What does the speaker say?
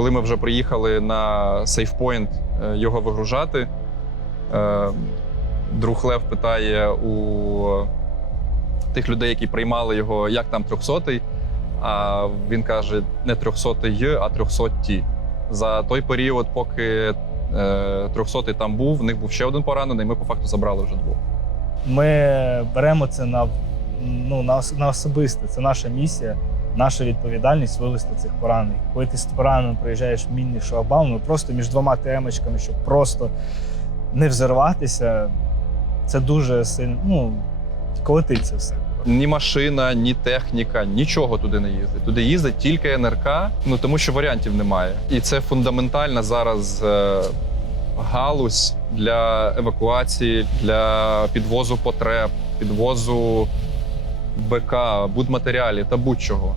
коли ми вже приїхали на сейфпойнт е, його вигружати, е, друг Лев питає у тих людей, які приймали його, як там 300-й, а він каже: не 300-й, а 300-ті. За той період, поки 300-й там був, в них був ще один поранений, ми по факту забрали вже двох. Ми беремо це на, ну, на, на особисте. Це наша місія, наша відповідальність вивести цих поранених. Коли ти з пораненим приїжджаєш в мінний шлагбаум, ну просто між двома темочками, щоб просто не взорватися, це дуже сильно. Ну, колетить це все. Ні машина, ні техніка, нічого туди не їздить. Туди їздить тільки НРК, ну тому що варіантів немає. І це фундаментальна зараз е, галузь для евакуації, для підвозу потреб, підвозу БК, будматеріалів та будь-чого.